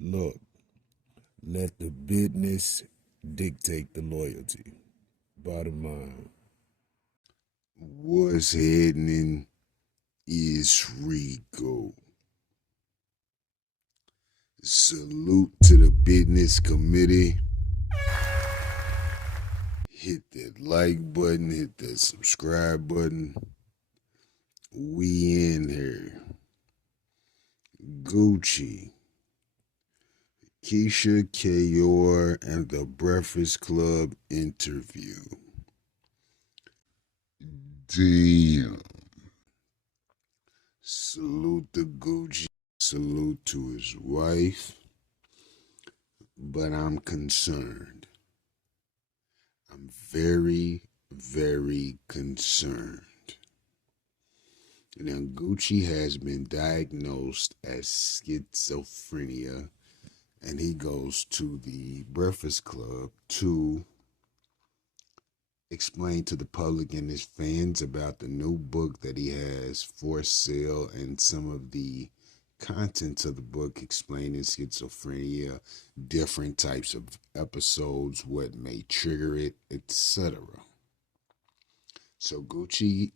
Look, let the business dictate the loyalty. Bottom line. What's happening is Rico. Salute to the business committee. Hit that like button, hit that subscribe button. We in here. Gucci, Keisha Kayor, and the Breakfast Club interview. Damn. Salute to Gucci. Salute to his wife. But I'm concerned. I'm very, very concerned. Now, Gucci has been diagnosed as schizophrenia, and he goes to the Breakfast Club to explain to the public and his fans about the new book that he has for sale and some of the contents of the book explaining schizophrenia, different types of episodes, what may trigger it, etc. So Gucci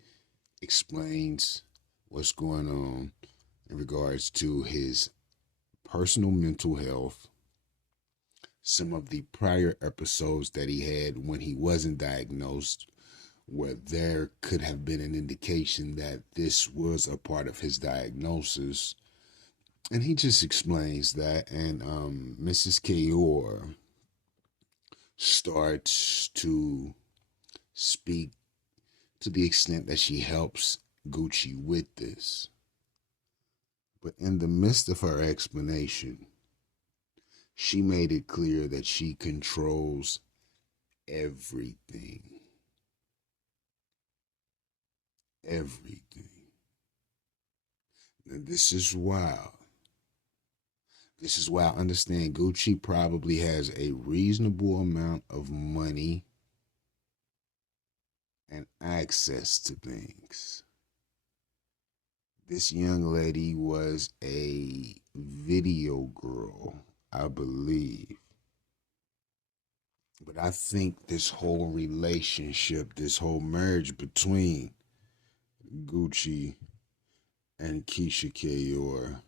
explains what's going on in regards to his personal mental health, some of the prior episodes that he had when he wasn't diagnosed, where there could have been an indication that this was a part of his diagnosis. And he just explains that, and Mrs. Kayor starts to speak to the extent that she helps Gucci with this. But in the midst of her explanation, she made it clear that she controls everything. Everything. Now, this is wild. This is why I understand Gucci probably has a reasonable amount of money and access to things. This young lady was a video girl, I believe. But I think this whole relationship, this whole marriage between Gucci and Keisha Kayor,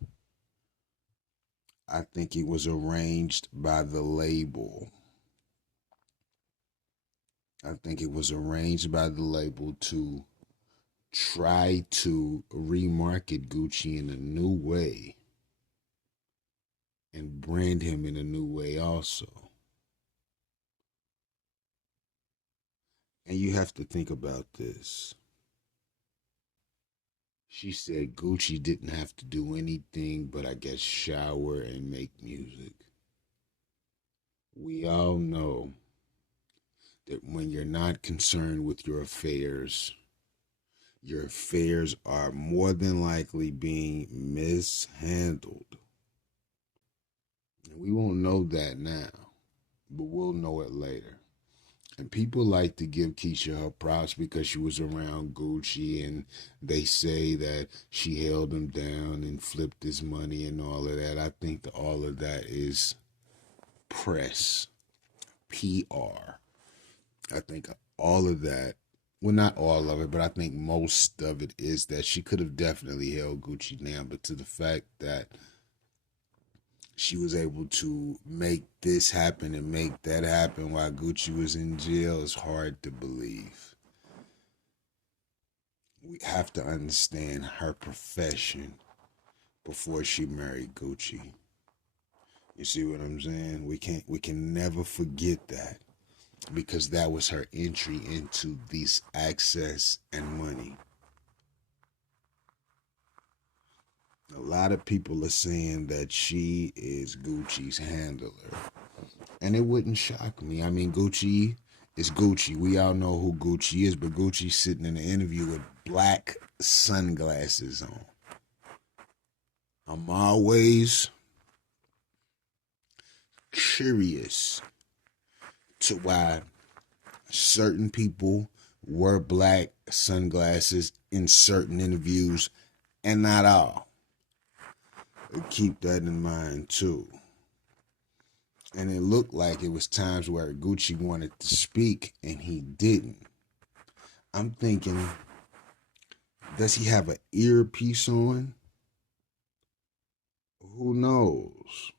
I think it was arranged by the label. I think it was arranged by the label to try to remarket Gucci in a new way and brand him in a new way also. And you have to think about this. She said Gucci didn't have to do anything but, I guess, shower and make music. We all know that when you're not concerned with your affairs are more than likely being mishandled. And we won't know that now, but we'll know it later. And people like to give Keisha her props because she was around Gucci, and they say that she held him down and flipped his money and all of that. I think that all of that is press, PR. I think all of that, well, not all of it, but I think most of it is that she could have definitely held Gucci down, but to the fact that she was able to make this happen and make that happen while Gucci was in jail is hard to believe. We have to understand her profession before she married Gucci. You see what I'm saying? We can never forget that, because that was her entry into this access and money. A lot of people are saying that she is Gucci's handler. And it wouldn't shock me. I mean, Gucci is Gucci. We all know who Gucci is, but Gucci's sitting in an interview with black sunglasses on. I'm always curious to why certain people wear black sunglasses in certain interviews and not all. Keep that in mind too. And it looked like it was times where Gucci wanted to speak and he didn't. I'm thinking, does he have an earpiece on? Who knows?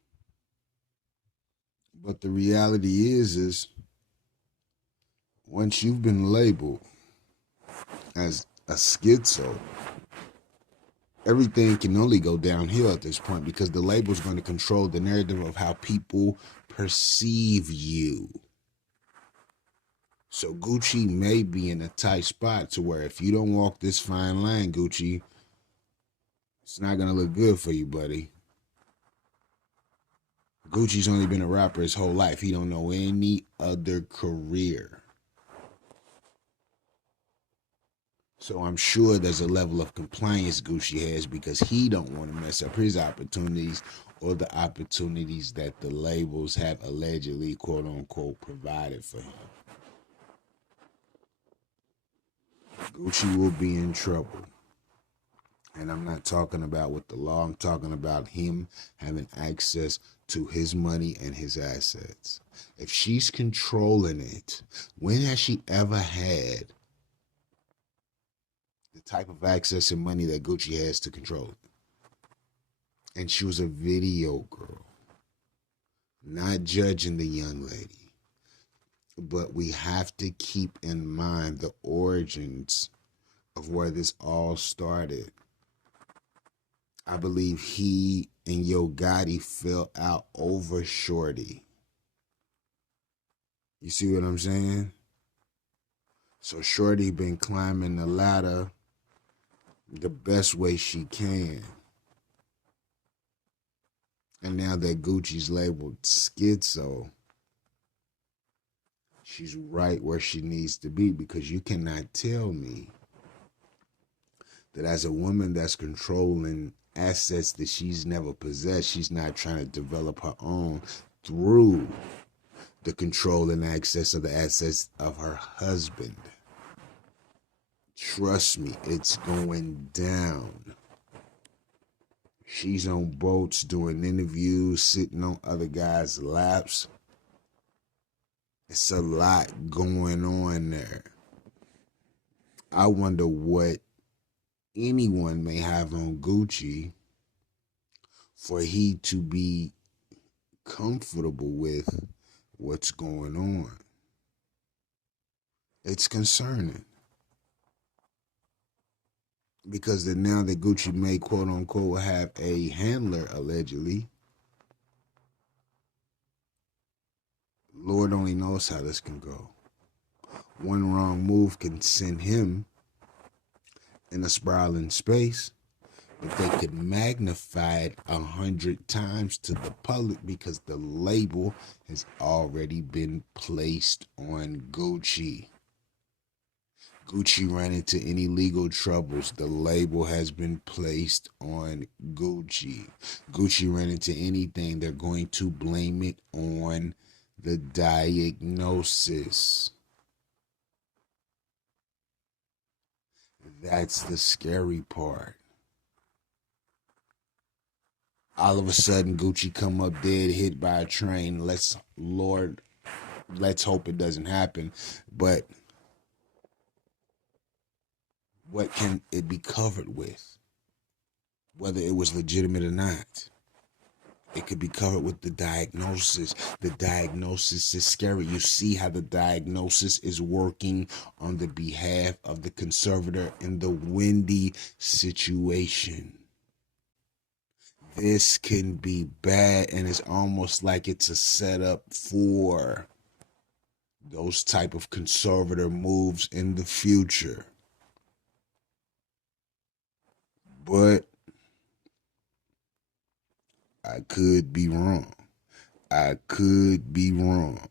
But the reality is once you've been labeled as a schizo, everything can only go downhill at this point because the label is going to control the narrative of how people perceive you. So Gucci may be in a tight spot to where if you don't walk this fine line, Gucci, it's not going to look good for you, buddy. Gucci's only been a rapper his whole life. He don't know any other career. So I'm sure there's a level of compliance Gucci has because he don't want to mess up his opportunities or the opportunities that the labels have allegedly, quote unquote, provided for him. Gucci will be in trouble. And I'm not talking about with the law. I'm talking about him having access to his money and his assets. If she's controlling it, when has she ever had the type of access and money that Gucci has to control it? And she was a video girl. Not judging the young lady. But we have to keep in mind the origins of where this all started. I believe he and Yo Gotti fell out over Shorty. You see what I'm saying? So Shorty been climbing the ladder the best way she can. And now that Gucci's labeled schizo, she's right where she needs to be because you cannot tell me that as a woman that's controlling assets that she's never possessed, she's not trying to develop her own through the control and access of the assets of her husband. Trust me, it's going down. She's on boats doing interviews, sitting on other guys' laps. It's a lot going on there. I wonder what anyone may have on Gucci for he to be comfortable with what's going on. It's concerning. Because now that Gucci may, quote unquote, have a handler, allegedly, Lord only knows how this can go. One wrong move can send him in a spiraling space, but they could magnify it 100 times to the public because the label has already been placed on Gucci. Gucci ran into any legal troubles, the label has been placed on Gucci. Gucci ran into anything, they're going to blame it on the diagnosis. That's the scary part. All of a sudden, Gucci come up dead, hit by a train. Let's hope it doesn't happen. But what can it be covered with? Whether it was legitimate or not. It could be covered with the diagnosis. The diagnosis is scary. You see how the diagnosis is working on the behalf of the conservator in the Wendy situation. This can be bad, and it's almost like it's a setup for those type of conservator moves in the future. But I could be wrong. I could be wrong.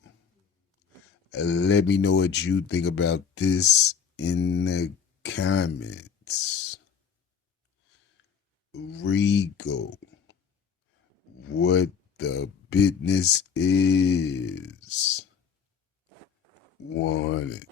Let me know what you think about this in the comments. Rico, what the business is. Want it.